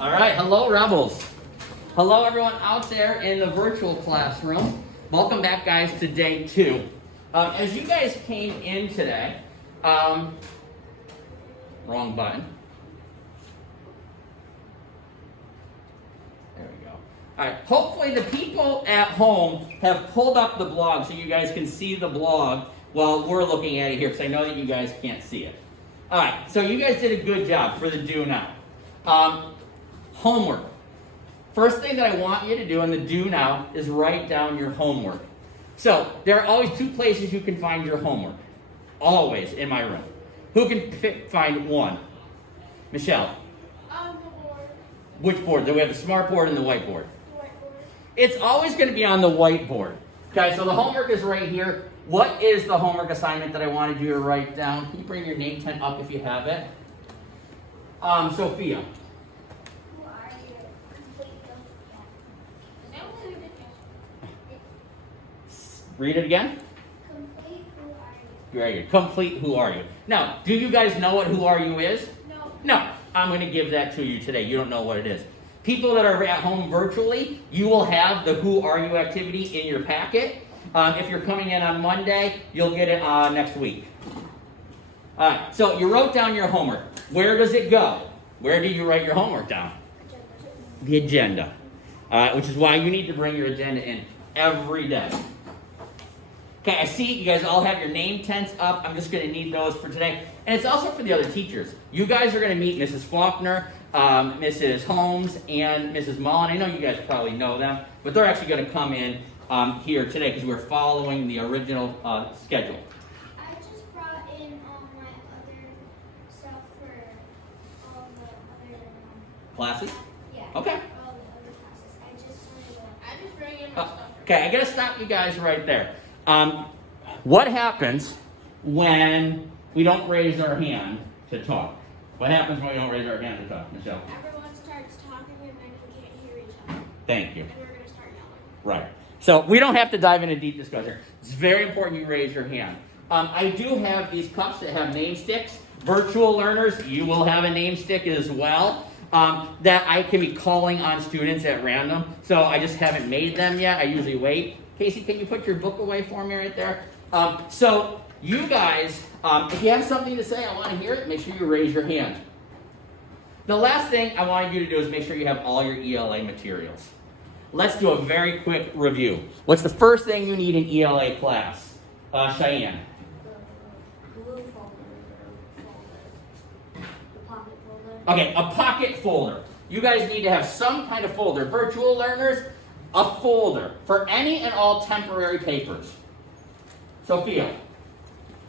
All right, hello Rebels. Hello everyone out there in the virtual classroom. Welcome back guys to day 2. As you guys came in today, wrong button. There we go. All right, hopefully the people at home have pulled up the blog so you guys can see the blog while we're looking at it here, because I know that you guys can't see it. All right, so you guys did a good job for the do now. Homework. First thing that I want you to do in the do now is write down your homework. So there are always 2 places you can find your homework. Always in my room. Who can find one? Michelle. On the board. Which board? Do we have the smart board and the whiteboard? The whiteboard. It's always going to be on the whiteboard. Okay, so the homework is right here. What is the homework assignment that I wanted you to write down? Can you bring your name tent up if you have it? Sophia. Who are you? Complete Read it again. Complete who are you? Very good. Complete who are you. Now, do you guys know what who are you is? No. No. I'm going to give that to you today. You don't know what it is. People that are at home virtually, you will have the who are you activity in your packet. If you're coming in on Monday, you'll get it next week. All right, so you wrote down your homework. Where does it go? Where do you write your homework down? The agenda. Which is why you need to bring your agenda in every day. Okay, I see you guys all have your name tents up. I'm just going to need those for today. And it's also for the other teachers. You guys are going to meet Mrs. Faulkner, Mrs. Holmes, and Mrs. Mullen. I know you guys probably know them, but they're actually going to come in here today because we're following the original schedule. I just brought in all my other stuff for all the other Classes? yeah. Okay. All the other classes. I just bring in my stuff. Okay, I got to stop you guys right there. What happens when we don't raise our hand to talk? What happens when we don't raise our hand to talk, Michelle? Everyone starts talking and then we can't hear each other. Thank you. And we're going to start yelling. Right. So we don't have to dive into deep discussion. It's very important you raise your hand. I do have these cups that have name sticks. Virtual learners, you will have a name stick as well that I can be calling on students at random. So I just haven't made them yet. I usually wait. Casey, can you put your book away for me right there? So you guys, if you have something to say, I want to hear it, make sure you raise your hand. The last thing I want you to do is make sure you have all your ELA materials. Let's do a very quick review. What's the first thing you need in ELA class? Cheyenne. The blue folder. The pocket folder. Okay, a pocket folder. You guys need to have some kind of folder. Virtual learners, a folder for any and all temporary papers. Sophia.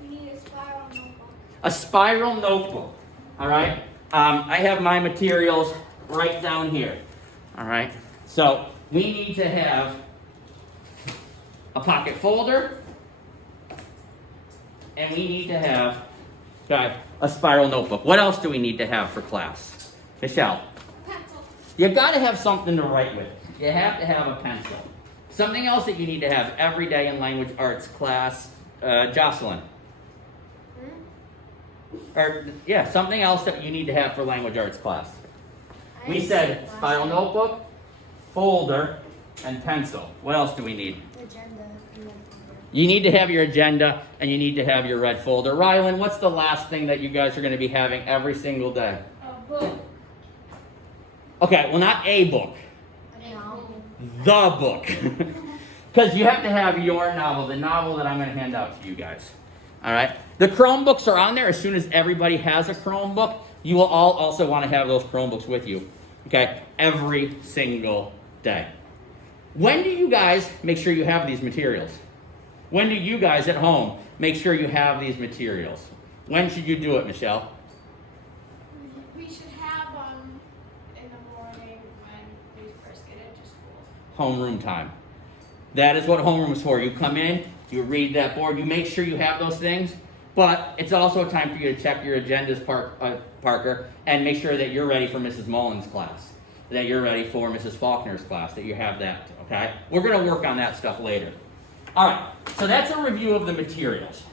We need a spiral notebook. A spiral notebook. All right. I have my materials right down here. All right. So we need to have a pocket folder, and we need to have a spiral notebook. What else do we need to have for class? Michelle. Pencil. You got to have something to write with. You have to have a pencil. Something else that you need to have every day in language arts class, Jocelyn. Or yeah, something else that you need to have for language arts class. We said spiral notebook, folder, and pencil. What else do we need? Agenda. You need to have your agenda and you need to have your red folder. Rylan, what's the last thing that you guys are going to be having every single day? A book. Okay, well not a book. No. The book. Because you have to have your novel, the novel that I'm going to hand out to you guys. All right? The Chromebooks are on there. As soon as everybody has a Chromebook, you will all also want to have those Chromebooks with you. Okay? Every single day. When do you guys make sure you have these materials? When do you guys at home make sure you have these materials? When should you do it, Michelle? We should have them in the morning when we first get into school. Homeroom time. That is what homeroom is for. You come in, you read that board, you make sure you have those things, but it's also time for you to check your agendas, Parker, and make sure that you're ready for Mrs. Mullen's class, that you're ready for Mrs. Faulkner's class, that you have that, okay? We're going to work on that stuff later. All right, so that's a review of the materials.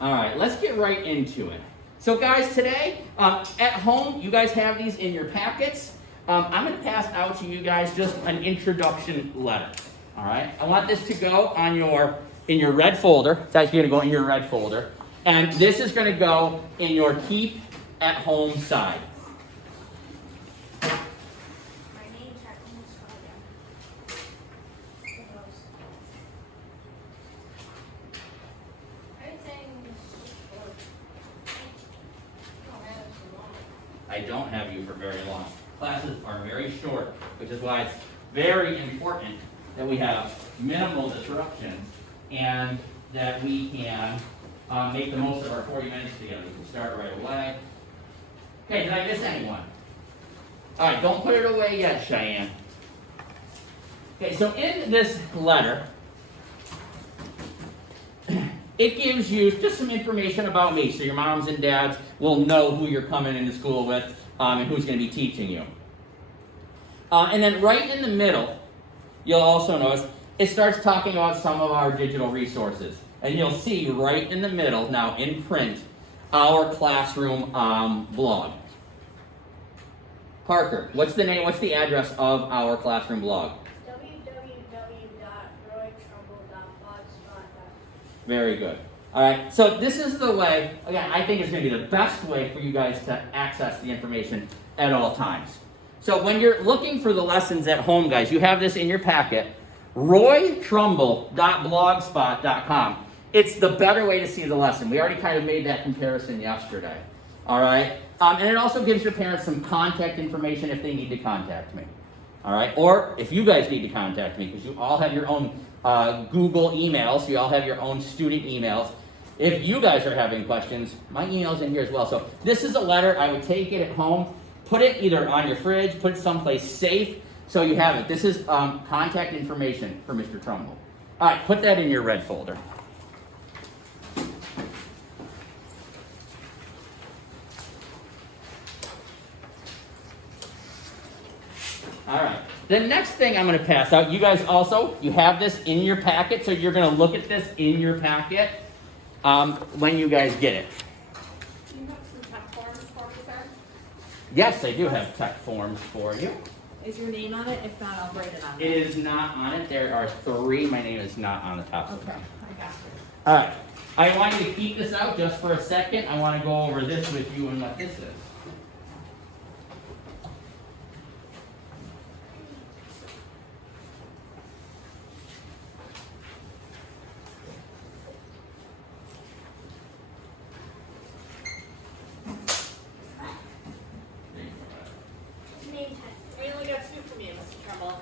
All right, let's get right into it. So guys, today, at home, you guys have these in your packets. I'm going to pass out to you guys just an introduction letter. All right? I want this to go on in your red folder. It's actually going to go in your red folder. And this is going to go in your keep at home side. My name's Hartman Sawyer. I don't have you for very long. Classes are very short, which is why it's very important that we have minimal disruptions and that we can make the most of our 40 minutes together. We can start right away. Okay, did I miss anyone? All right, don't put it away yet, Cheyenne. Okay, so in this letter, it gives you just some information about me, so your moms and dads will know who you're coming into school with and who's going to be teaching you. And then right in the middle, you'll also notice it starts talking about some of our digital resources. And you'll see right in the middle, now in print, our classroom blog. Parker, what's the address of our classroom blog? www.roytrumbull.blogspot.com. Very good. All right, so this is the way, again, I think it's going to be the best way for you guys to access the information at all times. So when you're looking for the lessons at home, guys, you have this in your packet, roytrumbull.blogspot.com. It's the better way to see the lesson. We already kind of made that comparison yesterday. All right, and it also gives your parents some contact information if they need to contact me. All right, or if you guys need to contact me, because you all have your own Google emails, you all have your own student emails. If you guys are having questions, my email's in here as well. So this is a letter. I would take it at home, put it either on your fridge, put it someplace safe, so you have it. This is contact information for Mr. Trumbull. All right, put that in your red folder. All right. The next thing I'm going to pass out, you guys also, you have this in your packet, so you're going to look at this in your packet when you guys get it. Do you have some tech forms for me, sir? Yes, I do have tech forms for you. Is your name on it? If not, I'll write it on It is not on it. There are 3. My name is not on the top. Okay, I got you. All right. I want you to keep this out just for a second. I want to go over this with you and what this is. We only got 2 from you, Mr. Trumbull.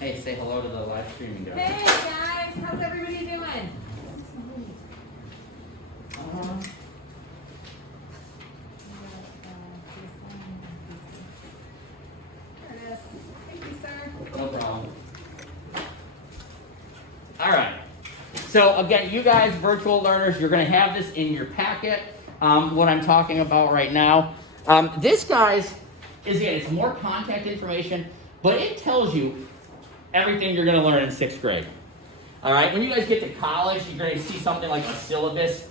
Hey, say hello to the live streaming guys. Hey guys, how's everybody doing? There it is. Thank you, sir. No problem. All right. So again, you guys, virtual learners, you're going to have this in your packet. What I'm talking about right now. This, guys, is again, it's more contact information, but it tells you everything you're going to learn in 6th grade. All right. When you guys get to college, you're going to see something like a syllabus.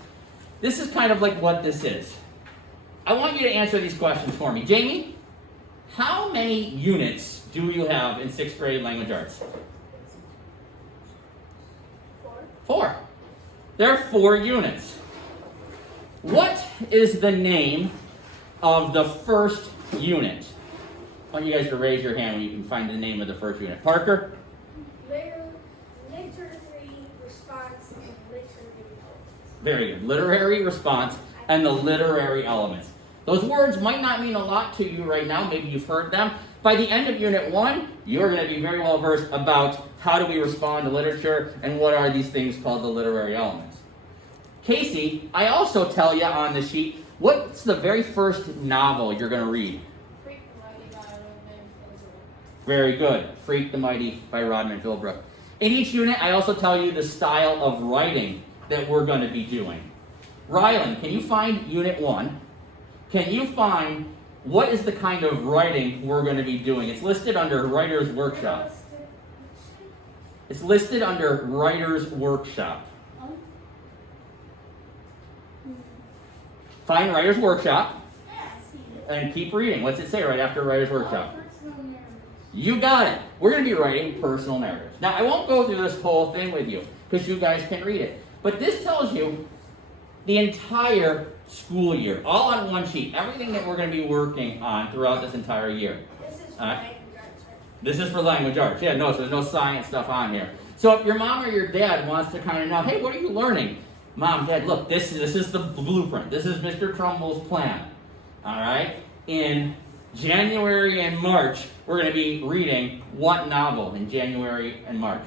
This is kind of like what this is. I want you to answer these questions for me. Jamie, how many units do you have in 6th grade language arts? 4. There are 4 units. What is the name of the first unit? I want you guys to raise your hand when you can find the name of the first unit. Parker? Literary response and literary elements. Very good. Literary response and the literary elements. Those words might not mean a lot to you right now. Maybe you've heard them. By the end of Unit 1, you're going to be very well versed about how do we respond to literature and what are these things called the literary elements. Casey, I also tell you on the sheet, what's the very first novel you're going to read? Freak the Mighty by Rodman Philbrook. Very good. Freak the Mighty by Rodman Philbrook. In each unit, I also tell you the style of writing that we're going to be doing. Rylan, can you find Unit 1? Can you find what is the kind of writing we're going to be doing. It's listed under Writer's Workshop. It's listed under Writer's Workshop. Find Writer's Workshop and keep reading. What's it say right after Writer's Workshop? You got it. We're going to be writing personal narratives. Now, I won't go through this whole thing with you because you guys can read it. But this tells you the entire school year, all on one sheet. Everything that we're going to be working on throughout this entire year. This is All right. language arts, right? This is for language arts. Yeah, no, so there's no science stuff on here. So if your mom or your dad wants to kind of know, hey, what are you learning? Mom, Dad, look, this is the blueprint. This is Mr. Trumbull's plan. All right? In January and March, we're going to be reading what novel in January and March?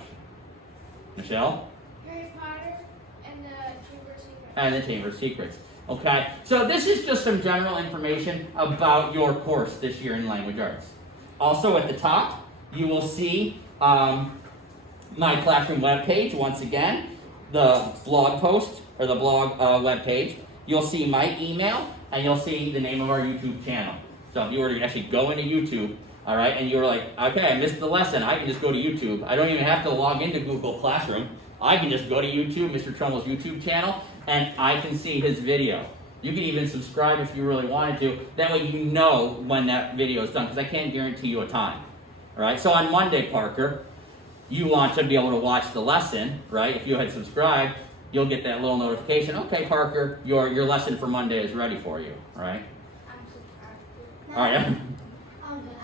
Michelle? Harry Potter and the Chamber of Secrets. And the Chamber of Secrets. Okay? So this is just some general information about your course this year in language arts. Also at the top, you will see my classroom webpage once again. The blog post or the blog web page. You'll see my email and you'll see the name of our YouTube channel. So if you were to actually go into YouTube, all right, and you were like, okay, I missed the lesson, I can just go to YouTube. I don't even have to log into Google Classroom. I can just go to YouTube, Mr. Trumbull's YouTube channel, and I can see his video. You can even subscribe if you really wanted to. That way you know when that video is done, because I can't guarantee you a time. All right, so on Monday, Parker, you want to be able to watch the lesson, right? If you had subscribed, you'll get that little notification. Okay, Parker, your lesson for Monday is ready for you, right? I'm subscribed. All right.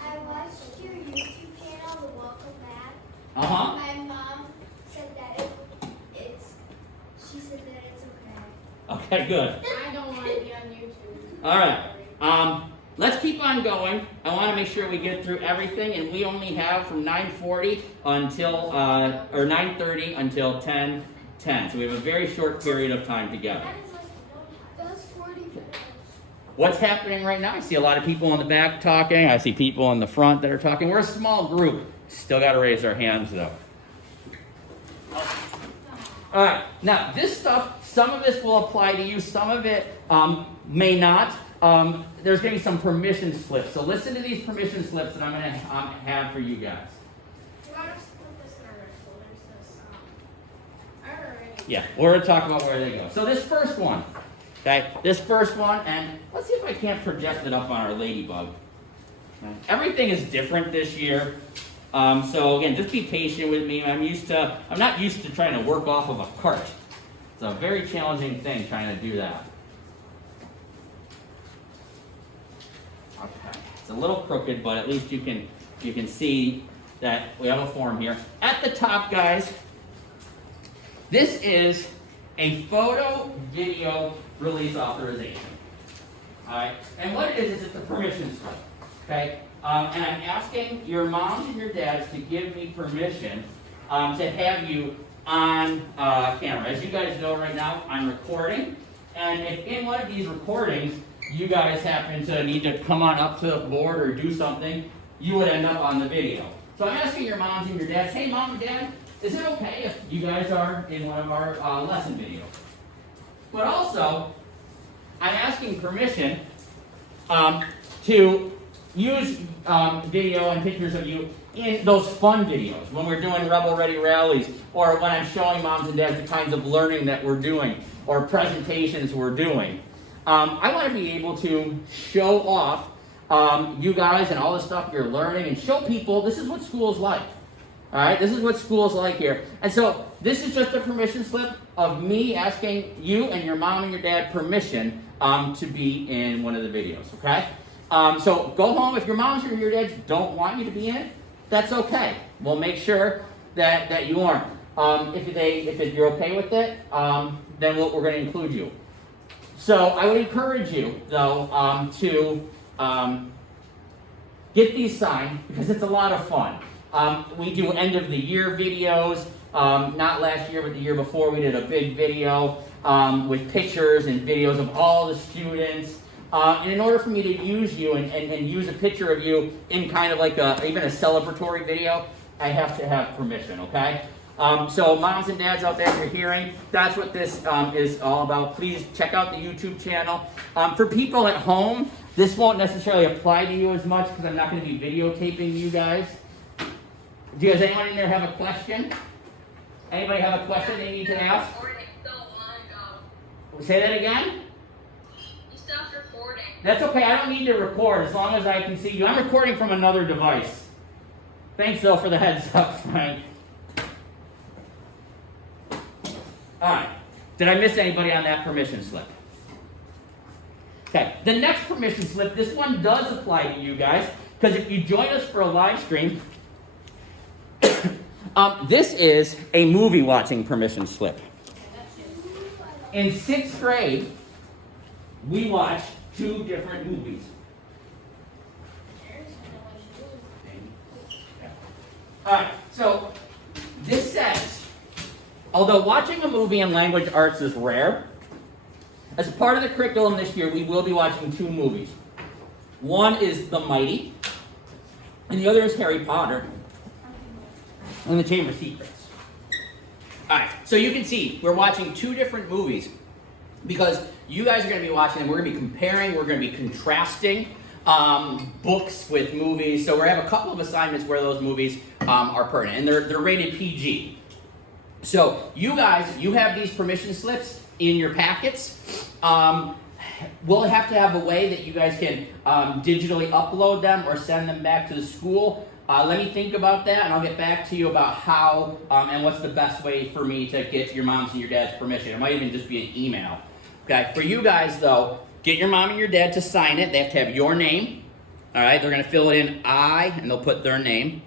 I watched your YouTube channel, The Welcome Back. Uh-huh. My mom said that she said that it's okay. Okay, good. I don't want to be on YouTube. All right. Let's keep on going. I want to make sure we get through everything, and we only have from 9:40 until or 9:30 until 10:10. So we have a very short period of time together. That's 40 minutes. What's happening right now? I see a lot of people in the back talking. I see people in the front that are talking. We're a small group. Still got to raise our hands though. All right. Now this stuff, some of this will apply to you. Some of it may not. There's going to be some permission slips. So listen to these permission slips that I'm going to have for you guys. You want to split this in our so there's this, I already. Yeah, we're going to talk about where they go. So this first one, okay, and let's see if I can't project it up on our ladybug. Okay. Everything is different this year. So again, just be patient with me. I'm not used to trying to work off of a cart. It's a very challenging thing trying to do that. Okay, it's a little crooked, but at least you can see that we have a form here. At the top, guys, this is a photo video release authorization. All right, and what it is it's a permission slip. Okay, and I'm asking your moms and your dads to give me permission to have you on camera. As you guys know right now, I'm recording, and if in one of these recordings you guys happen to need to come on up to the board or do something, you would end up on the video. So I'm asking your moms and your dads, hey mom and dad, is it okay if you guys are in one of our lesson videos? But also, I'm asking permission to use video and pictures of you in those fun videos, when we're doing Rebel Ready rallies, or when I'm showing moms and dads the kinds of learning that we're doing, or presentations we're doing. I want to be able to show off you guys and all the stuff you're learning and show people this is what school's like. All right, this is what school's like here. And so this is just a permission slip of me asking you and your mom and your dad permission to be in one of the videos, okay? So go home. If your moms or your dads don't want you to be in it, that's okay. We'll make sure that you aren't. If you're okay with it, then we're going to include you. So I would encourage you, though, to get these signed because it's a lot of fun. We do end of the year videos. Not last year, but the year before, we did a big video with pictures and videos of all the students. And in order for me to use you and use a picture of you in kind of like even a celebratory video, I have to have permission, okay? So moms and dads out there, if you're hearing, that's what this is all about. Please check out the YouTube channel. For people at home, This won't necessarily apply to you as much because I'm not going to be videotaping you guys. Does anyone in there have a question? Anybody have a question they need to ask? Say that again? You stopped recording. That's okay, I don't need to record as long as I can see you. I'm recording from another device. Thanks though for the heads up, Frank. Alright, did I miss anybody on that permission slip? Okay, the next permission slip, this one does apply to you guys, because if you join us for a live stream, this is a movie watching permission slip. In 6th grade, we watched 2 different movies. Alright, so this says, although watching a movie in language arts is rare, as a part of the curriculum this year, we will be watching 2 movies. One is The Mighty, and the other is Harry Potter and the Chamber of Secrets. Alright, so you can see, we're watching 2 different movies because you guys are going to be watching them. We're going to be comparing, we're going to be contrasting books with movies. So we have a couple of assignments where those movies are pertinent, and they're rated PG. So you guys, you have these permission slips in your packets. We'll have to have a way that you guys can digitally upload them or send them back to the school. Let me think about that, and I'll get back to you about how and what's the best way for me to get your mom's and your dad's permission. It might even just be an email. Okay, for you guys though, get your mom and your dad to sign it. They have to have your name. All right, they're going to fill it in I, and they'll put their name,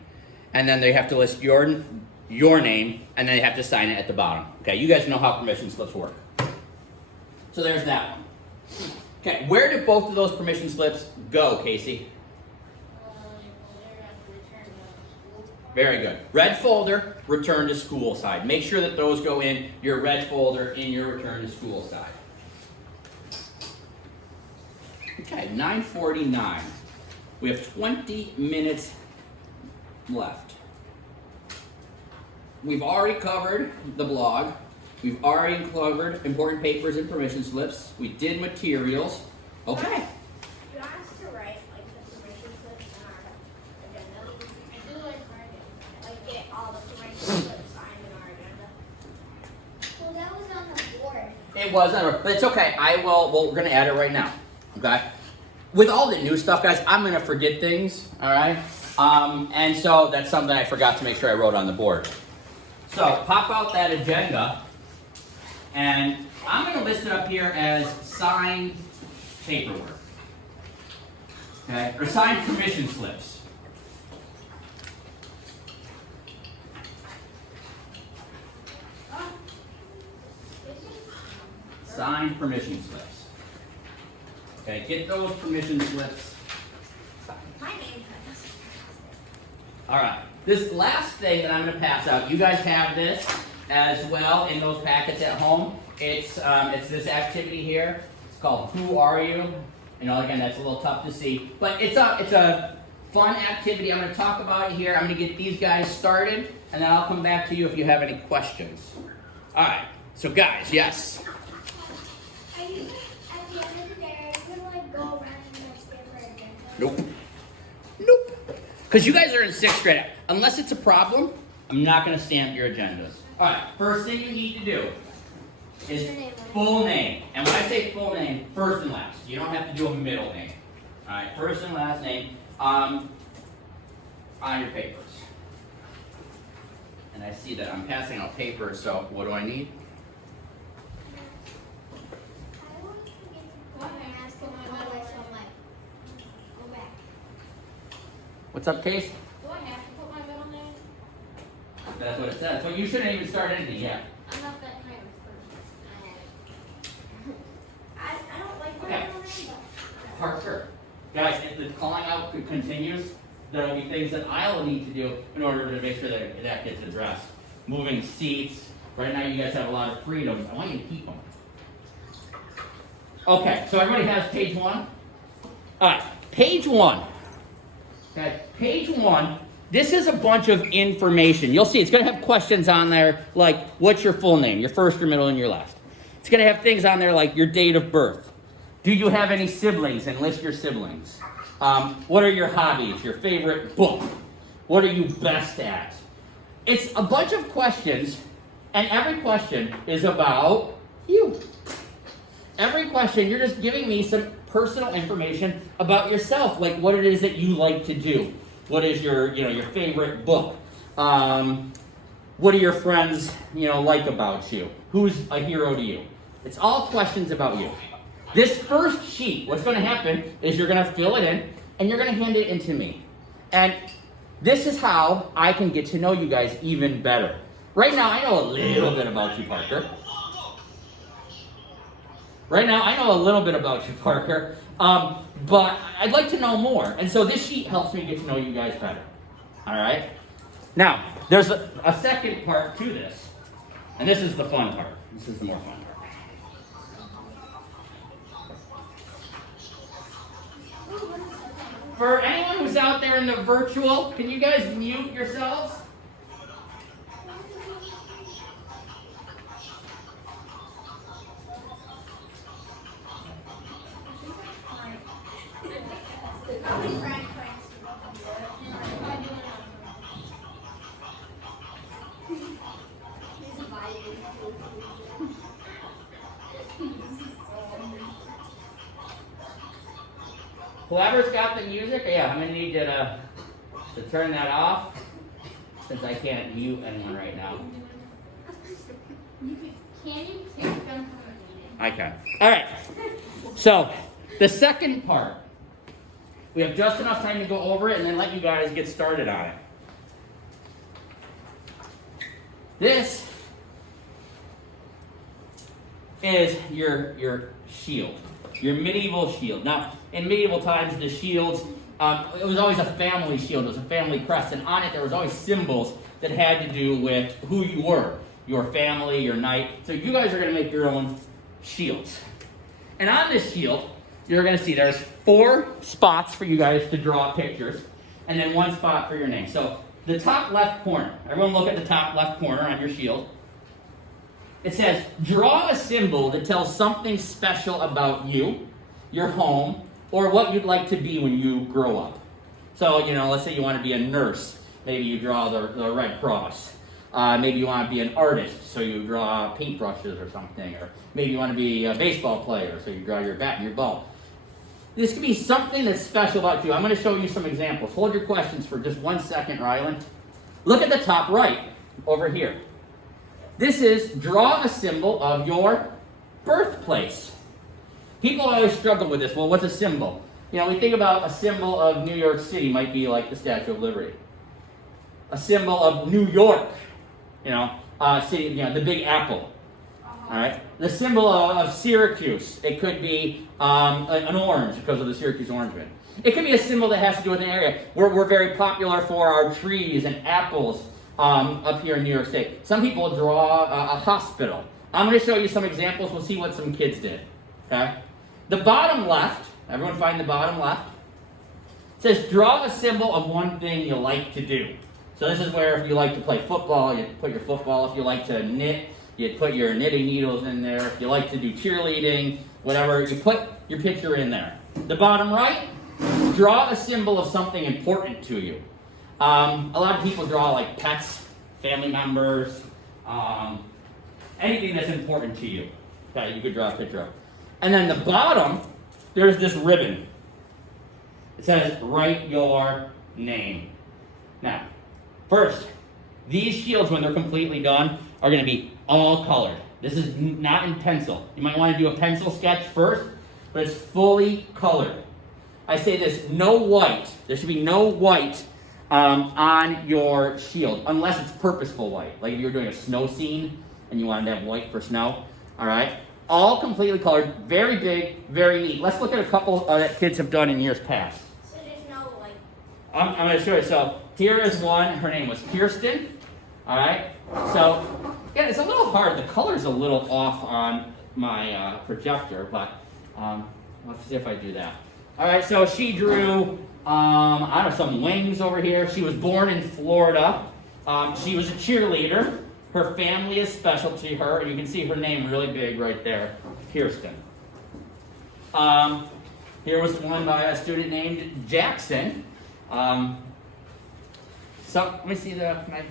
and then they have to list your name, and then they have to sign it at the bottom. Okay, you guys know how permission slips work. So there's that one. Okay, where did both of those permission slips go, Casey? Very good. Red folder, return to school side. Make sure that those go in your red folder in your return to school side. Okay, 9:49. We have 20 minutes left. We've already covered the blog. We've already covered important papers and permission slips. We did materials. Okay. You want us to write like the permission slips in our agenda? I do like writing. Like get all the permission slips signed in our agenda. Well, that was on the board. It was, but it's okay. Well, we're going to add it right now. Okay? With all the new stuff, guys, I'm going to forget things. All right? And so that's something I forgot to make sure I wrote on the board. So pop out that agenda. And I'm going to list it up here as signed paperwork. Okay? Or signed permission slips. Signed permission slips. Okay, get those permission slips. My name. All right. This last thing that I'm going to pass out, you guys have this as well in those packets at home. It's this activity here. It's called Who Are You? You know, again, that's a little tough to see, but it's a fun activity. I'm going to talk about it here. I'm going to get these guys started, and then I'll come back to you if you have any questions. All right. So, guys, yes. At the end of the day, are you gonna like go around and like stand for agenda? Nope. Nope. Because you guys are in 6th grade. Unless it's a problem, I'm not going to stamp your agendas. All right. First thing you need to do is full name. And when I say full name, first and last. You don't have to do a middle name. All right. First and last name on your papers. And I see that I'm passing out papers, so what do I need? What's up, Case? Do I have to put my middle name? That's what it says. But you shouldn't even start anything yet. I'm not that kind of person. I don't like my Okay. middle name, but Parker. Guys, if the calling out continues, there will be things that I'll need to do in order to make sure that that gets addressed. Moving seats. Right now you guys have a lot of freedoms. I want you to keep them. Okay, so everybody has page 1? Alright, page 1. Okay, page 1. This is a bunch of information. You'll see it's going to have questions on there like, what's your full name? Your first, your middle, and your last. It's going to have things on there like your date of birth, Do you have any siblings? And list your siblings. What are your hobbies? Your favorite book? What are you best at? It's a bunch of questions, and every question is about you. Every question, you're just giving me some personal information about yourself, like what it is that you like to do. What is your favorite book? What do your friends, like about you? Who's a hero to you? It's all questions about you. This first sheet, what's going to happen is you're going to fill it in, and you're going to hand it in to me. And this is how I can get to know you guys even better. Right now, I know a little bit about you, Parker. Right now, I know a little bit about you, Parker. But I'd like to know more. And so this sheet helps me get to know you guys better. All right? Now, there's a second part to this. And this is the fun part. This is the more fun part. For anyone who's out there in the virtual, can you guys mute yourselves? Whoever's got the music, yeah, I'm gonna need you to turn that off, since I can't mute anyone right now. Can you kick them from the meeting? I can. All right. So the second part, we have just enough time to go over it and then let you guys get started on it. This is your shield, your medieval shield. Now, in medieval times, the shields, it was always a family shield. It was a family crest, and on it there was always symbols that had to do with who you were, your family, your knight. So you guys are going to make your own shields. And on this shield, you're going to see there's 4 spots for you guys to draw pictures, and then 1 spot for your name. So the top left corner, everyone look at the top left corner on your shield. It says, draw a symbol that tells something special about you, your home, or what you'd like to be when you grow up. So, let's say you want to be a nurse. Maybe you draw the Red Cross. Maybe you want to be an artist, so you draw paintbrushes or something. Or maybe you want to be a baseball player, so you draw your bat and your ball. This could be something that's special about you. I'm going to show you some examples. Hold your questions for just 1 second, Rylan. Look at the top right, over here. This is draw a symbol of your birthplace. People always struggle with this. Well, what's a symbol? We think about a symbol of New York City might be like the Statue of Liberty. A symbol of New York, city, the Big Apple. All right. The symbol of Syracuse, it could be an orange because of the Syracuse Orange Man. It could be a symbol that has to do with an area. We're very popular for our trees and apples up here in New York State. Some people draw a hospital. I'm going to show you some examples. We'll see what some kids did. Okay. The bottom left, everyone find the bottom left? It says draw a symbol of one thing you like to do. So this is where if you like to play football, you put your football. If you like to knit, you put your knitting needles in there. If you like to do cheerleading, whatever, you put your picture in there. The bottom right, draw a symbol of something important to you. A lot of people draw like pets, family members, anything that's important to you. Okay, you could draw a picture of. And then the bottom, there's this ribbon. It says, write your name. Now, first, these shields, when they're completely done, are going to be all colored. This is not in pencil. You might want to do a pencil sketch first, but it's fully colored. I say this, no white. There should be no white on your shield, unless it's purposeful white. Like if you're doing a snow scene and you wanted to have white for snow. All right? All completely colored, very big, very neat. Let's look at a couple that kids have done in years past. So there's no like. I'm going to show you. So here is one. Her name was Kirsten. All right. So yeah, it's a little hard. The color's a little off on my projector, but let's see if I do that. All right. So she drew, I don't know, some wings over here. She was born in Florida. She was a cheerleader. Her family is special to her. You can see her name really big right there, Kirsten. Here was one by a student named Jackson. Let me see my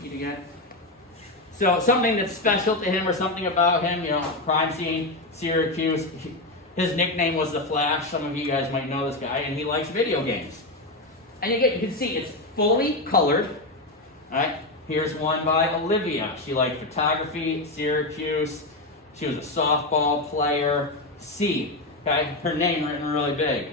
sheet again. So something that's special to him or something about him, you know, crime scene, Syracuse. His nickname was The Flash. Some of you guys might know this guy, and he likes video games. And you can see it's fully colored. All right. Here's one by Olivia. She liked photography, Syracuse. She was a softball player. C. Okay, her name written really big.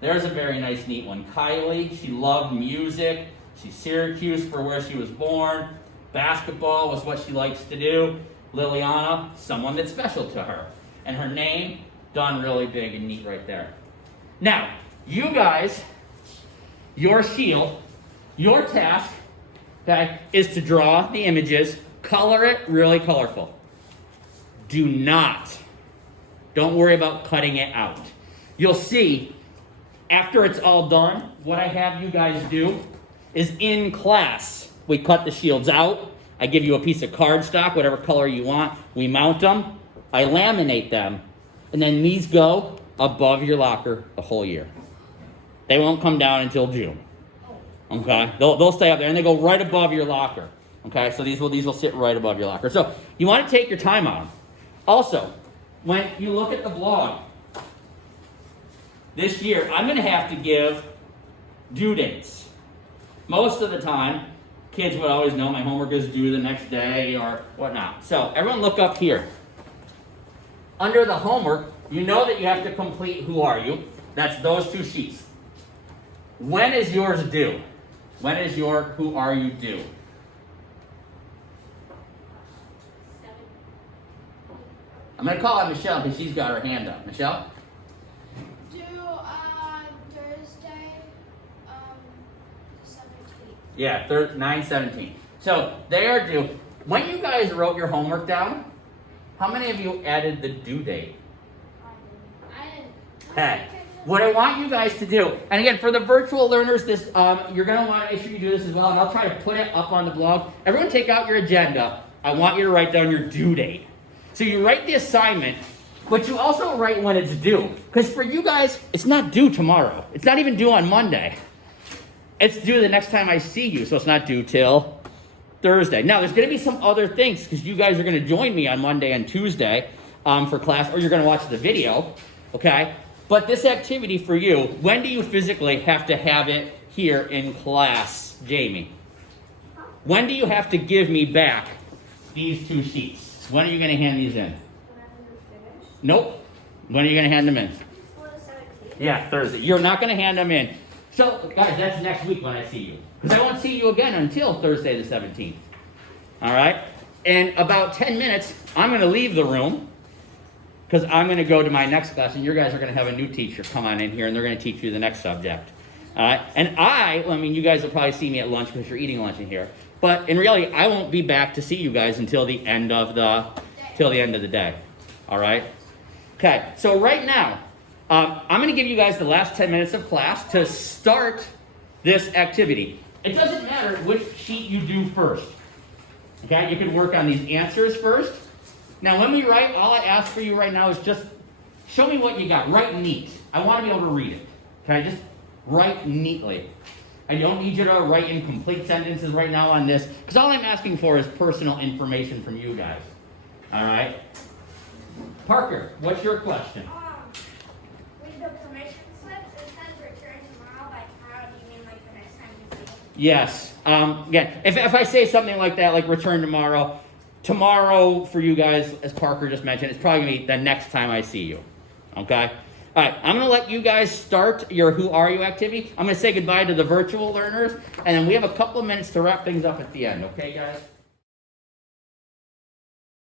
There's a very nice, neat one. Kylie. She loved music. She's Syracuse for where she was born. Basketball was what she likes to do. Liliana, someone that's special to her. And her name, done really big and neat right there. Now, you guys, your shield, your task, okay, is to draw the images, color it really colorful. Don't worry about cutting it out. You'll see, after it's all done, what I have you guys do is in class, we cut the shields out. I give you a piece of cardstock, whatever color you want. We mount them. I laminate them. And then these go above your locker the whole year. They won't come down until June. Okay? They'll stay up there, and they go right above your locker. Okay? So these will sit right above your locker. So you want to take your time on them. Also, when you look at the blog, this year, I'm going to have to give due dates. Most of the time, kids would always know my homework is due the next day or whatnot. So everyone look up here. Under the homework, you know that you have to complete Who Are You? That's those two sheets. When is yours due? When is your Who Are You due? 7. I'm going to call out Michelle because she's got her hand up. Michelle? Due on Thursday, 17th. Yeah, 9/17. So they are due. When you guys wrote your homework down, how many of you added the due date? I didn't. Okay. What I want you guys to do, and again, for the virtual learners, this you're going to want to make sure you do this as well, and I'll try to put it up on the blog. Everyone take out your agenda. I want you to write down your due date. So you write the assignment, but you also write when it's due. Because for you guys, it's not due tomorrow. It's not even due on Monday. It's due the next time I see you, so it's not due till Thursday. Now, there's going to be some other things, because you guys are going to join me on Monday and Tuesday for class, or you're going to watch the video, okay? But this activity for you, when do you physically have to have it here in class, Jamie? When do you have to give me back these two sheets? When are you going to hand these in? When I'm finished. Nope. When are you going to hand them in? Before the 17th. Yeah, Thursday. You're not going to hand them in. So, guys, that's next week when I see you. Because I won't see you again until Thursday the 17th. All right? In about 10 minutes, I'm going to leave the room because I'm going to go to my next class, and you guys are going to have a new teacher come on in here, and they're going to teach you the next subject. All right? And I mean, you guys will probably see me at lunch because you're eating lunch in here. But in reality, I won't be back to see you guys until the end of the day. All right? Okay, so right now, I'm going to give you guys the last 10 minutes of class to start this activity. It doesn't matter which sheet you do first. Okay, you can work on these answers first. Now, when we write, all I ask for you right now is just show me what you got. Write neat. I want to be able to read it. Okay, just write neatly. I don't need you to write in complete sentences right now on this, because all I'm asking for is personal information from you guys. All right? Parker, what's your question? With the permission slips, it says return tomorrow. By tomorrow, do you mean like the next time you see them? Yes. Again, if I say something like that, like return tomorrow, tomorrow for you guys, as Parker just mentioned, it's probably going to be the next time I see you. Okay? All right, I'm going to let you guys start your Who Are You activity. I'm going to say goodbye to the virtual learners, and then we have a couple of minutes to wrap things up at the end. Okay, guys?